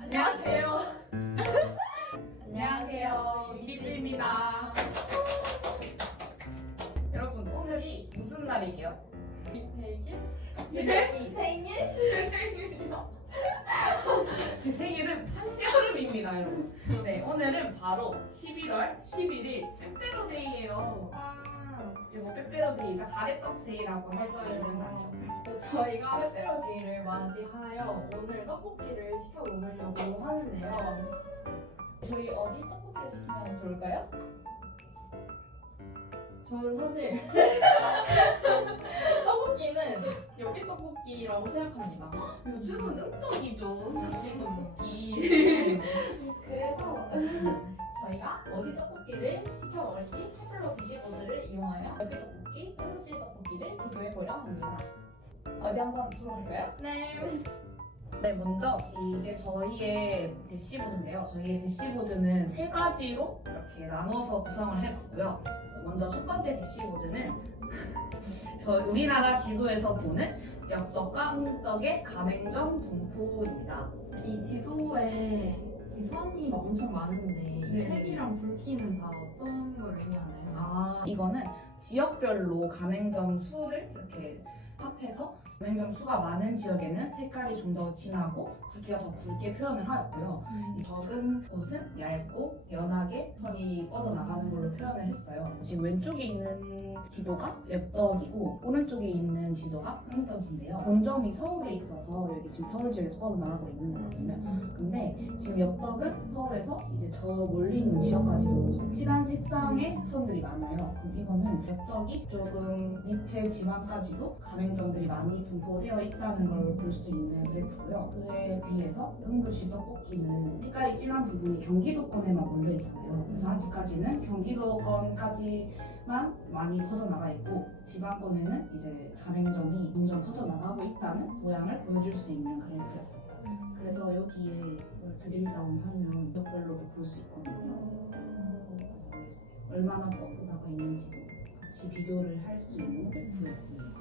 안녕하세요. 안녕하세요. 미즈입니다. 여러분, 오늘이 무슨 날이게요? 100일? 이 생일? 제 생일이요. 제 생일은 한여름입니다, 여러분. 네, 오늘은 바로 11월 11일 빼빼로데이예요. 이거 빼빼로데이자 가래떡데이라고 할 수 있는 날이죠. 저희가 빼빼로데이를 맞이하여 오늘 떡볶이를 시켜 먹으려고 하는데요. 저희 어디 떡볶이를 시키면 좋을까요? 저는 사실 떡볶이는 여기 떡볶이라고 생각합니다. 요즘은 응떡이죠. 역시 떡볶이. 비교해보려 합니다. 어디 한번 들어볼까요? 네. 네, 먼저 이게 저희의 대시보드인데요. 저희의 대시보드는 세 가지로 이렇게 나눠서 구성을 해봤고요. 먼저 첫 번째 대시보드는 저 우리나라 지도에서 보는 엽떡과 흥떡의 가맹점 분포입니다. 이 지도에 이 선이 막 엄청 많은데 이 네. 색이랑 굵기는 다 어떤 걸 의미하나요? 아, 이거는 지역별로 가맹점 수를 이렇게 합해서 가맹점 수가 많은 지역에는 색깔이 좀 더 진하고 굵기가 더 굵게 표현을 하였고요. 이 적은 곳은 얇고 연하게 선이 뻗어나가는 걸로 표현을 했어요. 지금 왼쪽에 있는 지도가 엽떡이고 오른쪽에 있는 지도가 흥떡인데요. 본점이 서울에 있어서 여기 지금 서울 지역에서 뻗어나가고 있는 거거든요. 근데 지금 엽떡은 서울에서 이제 저 멀리 있는 지역까지 색상의 선들이 많아요. 그럼 이거는 엽떡이 조금 밑에 지방까지도 가맹점들이 많이 분포되어 있다는 걸 볼 수 있는 그래프고요. 그에 비해서 응급실 떡볶이는 색깔이 진한 부분이 경기도권에만 몰려 있잖아요. 그래서 아직까지는 경기도권까지 만 많이 퍼져나가 있고 지방권에는 이제 가맹점이 점점 퍼져나가고 있다는 모양을 보여줄 수 있는 그래프였습니다. 그래서 여기에 드릴다운 하면 지역별로도 볼 수 있거든요. 얼마나 뻗어나가 있는지도 같이 비교를 할 수 있는 그래프였습니다.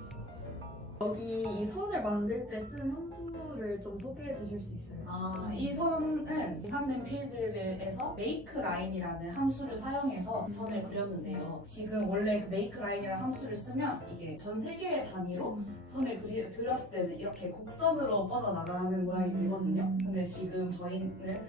여기 이 선을 만들 때 쓴 함수를 좀 소개해 주실 수 있어요? 아, 이 선은 이산된 필드에서 메이크 라인이라는 함수를 사용해서 이 선을 그렸는데요. 지금 원래 그 메이크 라인이라는 함수를 쓰면 이게 전 세계의 단위로 선을 그리, 그렸을 때는 이렇게 곡선으로 뻗어나가는 모양이 되거든요. 근데 지금 저희는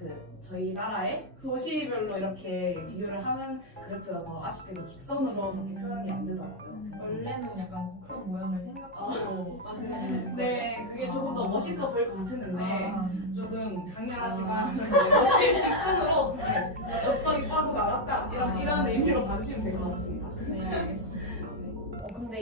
그 저희 나라의 도시별로 이렇게 비교를 하는 그래프여서 아쉽게도 직선으로 그렇게 표현이 안 되더라고요. 원래는 약간 곡선 모양을 생각하고 만드는 네, 그게 조금 더 멋있어 보일 것 같았는데 아, 조금 당연하지만 역시 직선으로 네, 엽떡이 빠져 나갔다 이런 이런 의미로 봐주시면 될 것 같습니다. 네 알겠습니다.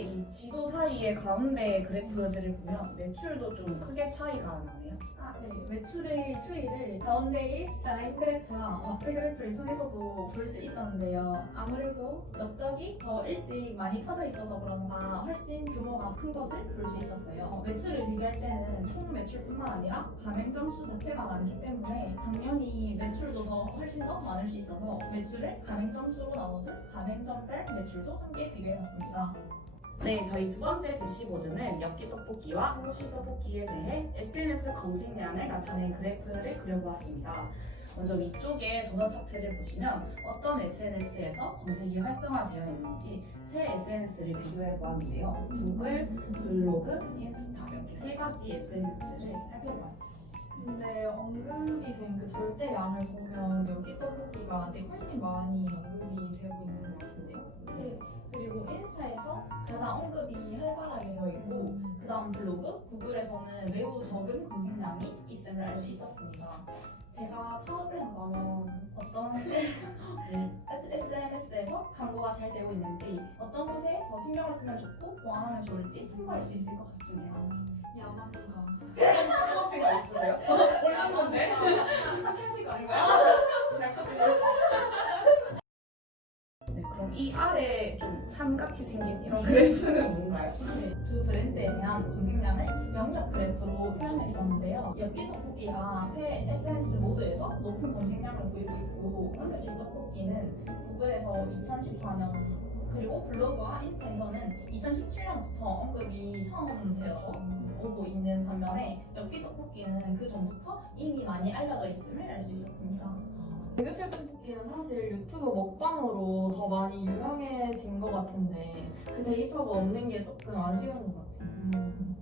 이 지도 사이의 가운데 그래프들을 보면 매출도 좀 크게 차이가 나네요. 아, 네. 매출의 추이를 가운데의 라인 그래프랑 와플 그래프를 통해서도 볼 수 있었는데요. 아무래도 엽떡이 더 일찍 많이 퍼져 있어서 그런가 훨씬 규모가 큰 것을 볼 수 있었어요. 어, 매출을 비교할 때는 총 매출뿐만 아니라 가맹점 수 자체가 많기 때문에 당연히 매출도 더 훨씬 더 많을 수 있어서 매출을 가맹점 수로 나눠준 가맹점별 매출도 함께 비교해봤습니다. 네, 저희 두 번째 대시보드는 엽기 떡볶이와 한국식 떡볶이에 대해 SNS 검색량을 나타낸 그래프를 그려보았습니다. 먼저 위쪽에 도넛 차트를 보시면 어떤 SNS에서 검색이 활성화되어 있는지 세 SNS를 비교해 보았는데요. 구글, 블로그, 인스타 이렇게 세 가지 SNS를 살펴보았습니다. 근데 언급이 된 그 절대량을 보면 여기 떡볶이가 아직 훨씬 많이 언급이 되고 있는 것 같은데요. 네. 그리고 인스타에서 가장 언급이 활발하게 되어 있고 그 다음 블로그, 구글에서는 매우 적은 검색량이 있음을 알 수 있었습니다. 제가 창업을 한다면 어떤 SNS에서 광고가 잘 되고 있는지 어떤 곳에 더 신경을 쓰면 좋고 보완하면 좋을지 참고할 수 있을 것 같습니다. 야망가. 창업 생각 있으세요? 몰랐 건데? 좀 산같이 생긴 이런 그래프는 뭔가요? 두 브랜드에 대한 검색량을 영역 그래프로 표현했었는데요. 엽기 떡볶이가 세 SNS 모두에서 높은 검색량을 보이고 있고 응급실 떡볶이는 구글에서 2014년 그리고 블로그와 인스타에서는 2017년부터 언급이 처음 되어서 오고 있는 반면에 엽기 떡볶이는 그 전부터 이미 많이 알려져 있음을 알 수 있었습니다. 대교실 떡볶이는 사실 유튜브 먹방으로 더 많이 유명해진 것 같은데 그 데이터가 없는 게 조금 아쉬운 것 같아요.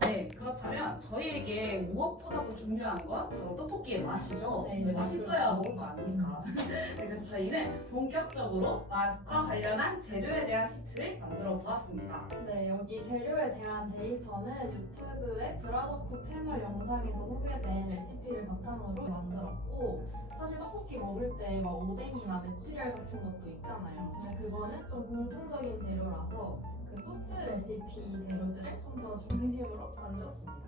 네, 그렇다면 저희에게 무엇보다도 중요한 건 바로 떡볶이의 맛이죠. 네, 네, 맛있어야 먹을 거 아닙니까? 네, 그래서 저희는 본격적으로 맛과 관련한 재료에 대한 시트를 만들어 보았습니다. 네, 여기 재료에 대한 데이터는 유튜브의 브라더쿡 채널 영상에서 소개된 레시피를 바탕으로 만들었고 사실 떡볶이 먹을 때 막 오뎅이나 메추리알 같은 것도 있잖아요. 근데 그거는 좀 공통적인 재료라서 그 소스 레시피 재료들을 좀 더 중심으로 만들었습니다.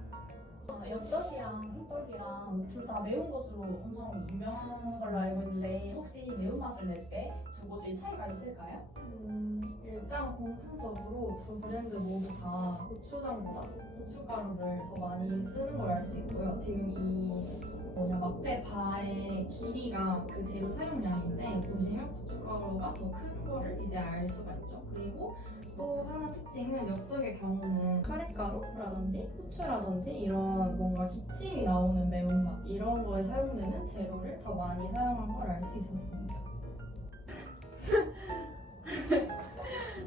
아, 엽떡이랑 흰떡이랑 둘 다 매운 것으로 엄청 유명한 걸로 알고 있는데 혹시 매운맛을 낼 때 두 곳이 차이가 있을까요? 음, 일단 공통적으로 두 브랜드 모두 다 고추장보다 고춧가루를 더 많이 쓰는 걸 알 수 있고요. 지금 이 뭐냐 막대파의 길이가 그 재료 사용량인데 보시면 고춧가루가 더 큰 거를 이제 알 수가 있죠. 그리고 또 하나 특징은 엽떡의 경우는 카레가루라든지 후추라든지 이런 뭔가 기침이 나오는 매운맛 이런 거에 사용되는 재료를 더 많이 사용한 걸 알 수 있었습니다.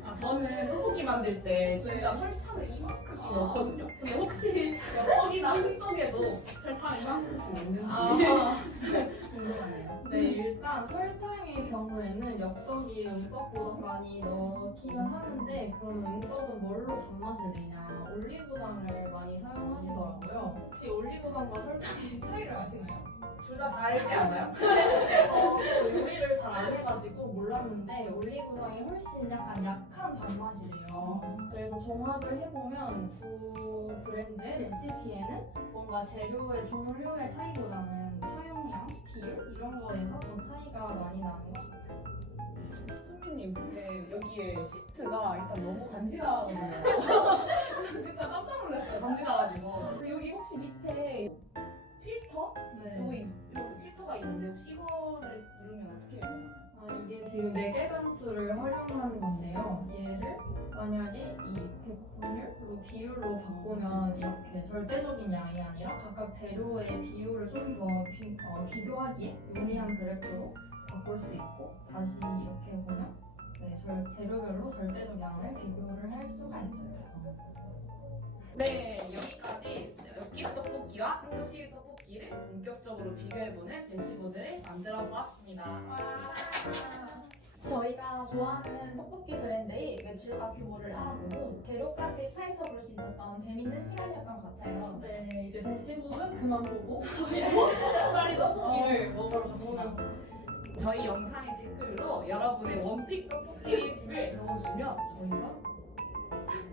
아, 저는 떡볶이 만들 때 진짜 설탕을 이만큼씩 아. 넣거든요. 근데 혹시 떡이나 흰떡에도 설탕 이만큼씩 넣는지 아. 궁금하네요. 네, 일단 설탕의 경우에는 엽떡이 음떡보다 많이 넣기는 하는데 그럼 음떡은 뭘로 단맛을 내냐? 올리고당을 많이 사용하시더라고요. 혹시 올리고당과 설탕의 차이를 아시나요? 둘 다 다르지 않아요? 어, 그 요리를 잘 안 해가지고 몰랐는데 올리고당이 훨씬 약간 약한 단맛이래요. 그래서 종합을 해보면 두 브랜드의 레시피에는 뭔가 재료의 종류의 차이보다는 사용량, 비율 이런 거에서 좀 차이가 많이 나는 것 같아요. 수민님 근데 여기에 시트가 일단 너무 간지나거든요. 진짜 깜짝 놀랐어요. 간지나가지고. 여기 혹시 밑에 필터? 여기 여기 필터가 있는데 혹시 이거를 누르면 어떻게 되나요? 아, 이게 지금 매개 변수를 활용하는 건데요. 얘를 만약에 이 100분율로 비율로 바꾸면 이렇게 절대적인 양이 아니라 각각 재료의 비율을 좀 더 비교하기에 용이한 그래프로 바꿀 수 있고 다시 이렇게 보면 네, 절, 재료별로 절대적 양을 비교를 할 수가 있어요. 네, 여기까지 엽기 떡볶이와 흥국시 떡볶이를 본격적으로 비교해보는 대시보드를 만들어 보았습니다. 저희가 좋아하는 떡볶이 브랜드의 매출과 규모를 알아보고 재료까지 파헤쳐 볼 수 있었던 재밌는 시간이었던 것 같아요. 네, 이제 대시보드 그만 보고 빨리 떡볶이를 먹으러 갑시다. 저희 영상의 댓글로 여러분의 원픽 떡볶이 집을 적어주시면 저희가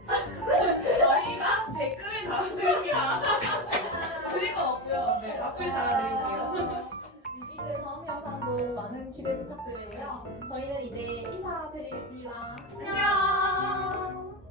저희가 댓글을 달아드립니다. 드릴 건 없고요. 네, 댓글 달아드릴게요. 이제 다음 영상도 많은 기대 부탁드리고요. 저희는 이제 인사드리겠습니다. 안녕!